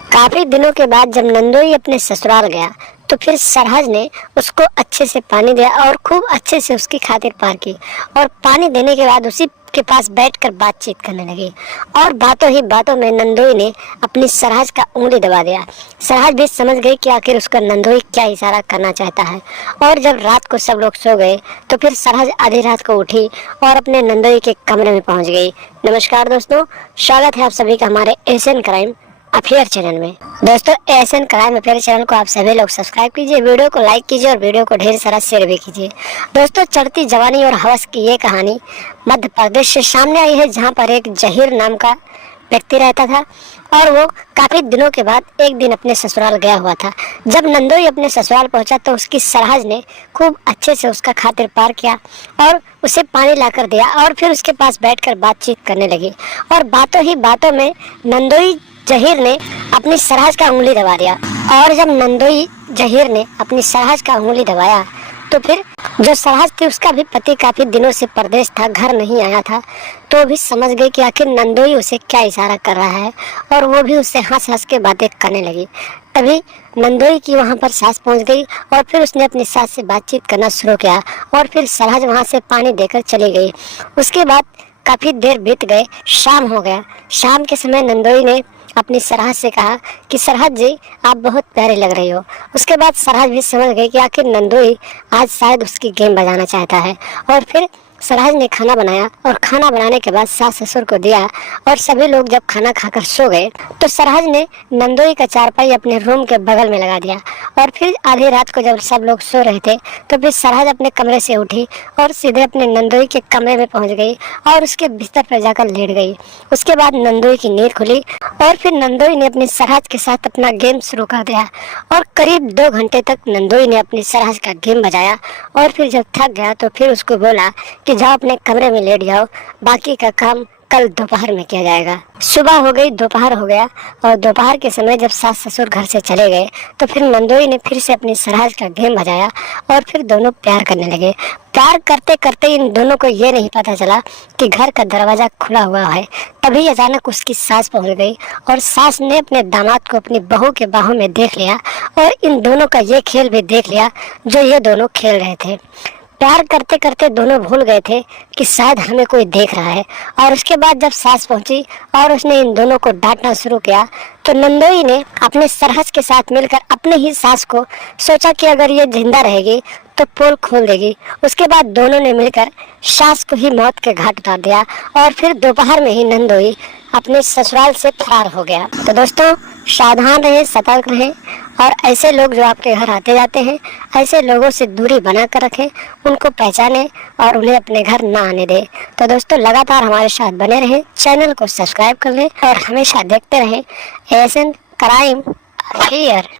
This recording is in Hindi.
काफी दिनों के बाद जब नंदोई अपने ससुराल गया तो फिर सरहज ने उसको अच्छे से पानी दिया और खूब अच्छे से उसकी खातिर पार की। और पानी देने के बाद उसी के पास बैठकर बातचीत करने लगी। और बातों ही बातों में नंदोई ने अपनी सरहज का उंगली दबा दिया। सरहज भी समझ गई कि आखिर उसका नंदोई क्या इशारा करना चाहता है। और जब रात को सब लोग सो गए तो फिर सरहज आधी रात को उठी और अपने नंदोई के कमरे में पहुंच गई। नमस्कार दोस्तों, स्वागत है आप सभी का हमारे एशियन क्राइम अफेयर चैनल में। दोस्तों, एशियन क्राइम अफेयर चैनल को आप सभी लोग सब्सक्राइब कीजिए, वीडियो को लाइक कीजिए और वीडियो को ढेर सारा शेयर भी कीजिए। दोस्तों, चढ़ती जवानी और हवस की ये कहानी मध्य प्रदेश से सामने आई है, जहां पर एक जहीर नाम का व्यक्ति रहता था और वो काफी दिनों के बाद एक दिन अपने ससुराल गया हुआ था। जब नंदोई अपने ससुराल पहुंचा तो उसकी सरहज ने खूब अच्छे से उसका खातिर पार किया और उसे पानी लाकर दिया और फिर उसके पास बैठकर बातचीत करने लगी। और बातों ही बातों में नंदोई जहीर ने अपनी सरहज का उंगली दबा दिया। और जब नंदोई जहीर ने अपनी सरहज का उंगली दबाया तो फिर जो सरहज थी उसका भी पति काफी दिनों से परदेश था, घर नहीं आया था। तो भी समझ गई कि आखिर नंदोई उसे क्या इशारा कर रहा है और वो भी उससे हंस हंस के बातें करने लगी। तभी नंदोई की वहां पर सास पहुंच गई और फिर उसने अपनी सास से बातचीत करना शुरू किया और फिर सरहज वहां से पानी देकर चली गई। उसके बाद काफी देर बीत गए, शाम हो गया। शाम के समय नंदोई ने अपनी सरहज से कहा कि सरहज जी, आप बहुत प्यारी लग रही हो। उसके बाद सरहज भी समझ गई कि आखिर नंदोई आज शायद उसकी गेम बजाना चाहता है। और फिर सरहज ने खाना बनाया और खाना बनाने के बाद सास ससुर को दिया और सभी लोग जब खाना खाकर सो गए तो सरहज ने नंदोई का चारपाई अपने रूम के बगल में लगा दिया। और फिर आधी रात को जब सब लोग सो रहे थे तो फिर सरहज अपने कमरे से उठी और सीधे अपने नंदोई के कमरे में पहुंच गई और उसके बिस्तर पर जाकर लेट गई। उसके बाद नंदोई की नींद खुली और फिर नंदोई ने अपनी सरहज के साथ अपना गेम शुरू कर दिया और करीब 2 घंटे तक नंदोई ने अपनी सरहज का गेम बजाया। और फिर जब थक गया तो फिर उसको बोला कि जाओ अपने कमरे में लेट जाओ, बाकी का काम कल दोपहर में किया जाएगा। सुबह हो गई, दोपहर हो गया और दोपहर के समय जब सास ससुर घर से चले गए तो फिर नंदोई ने फिर से अपनी सरहज का गेम बजाया और फिर दोनों प्यार करने लगे। प्यार करते करते इन दोनों को ये नहीं पता चला कि घर का दरवाजा खुला हुआ है। तभी अचानक उसकी सास पहुंच गई और सास ने अपने दामाद को अपनी बहू के बाहों में देख लिया और इन दोनों का ये खेल भी देख लिया जो ये दोनों खेल रहे थे। प्यार करते करते दोनों भूल गए थे कि शायद हमें कोई देख रहा है। और उसके बाद जब सास पहुंची और उसने इन दोनों को डांटना शुरू किया तो नंदोई ने अपने सरहज के साथ मिलकर अपने ही सास को सोचा कि अगर ये जिंदा रहेगी तो पोल खोल देगी। उसके बाद दोनों ने मिलकर सास को ही मौत के घाट उतार दिया और फिर दोपहर में ही नंदोई अपने ससुराल से फरार हो गया। तो दोस्तों, सावधान रहें, सतर्क रहें और ऐसे लोग जो आपके घर आते जाते हैं, ऐसे लोगों से दूरी बना कर रखें, उनको पहचानें और उन्हें अपने घर ना आने दें। तो दोस्तों, लगातार हमारे साथ बने रहें, चैनल को सब्सक्राइब कर लें और हमेशा देखते रहें एशियन क्राइम अफेयर।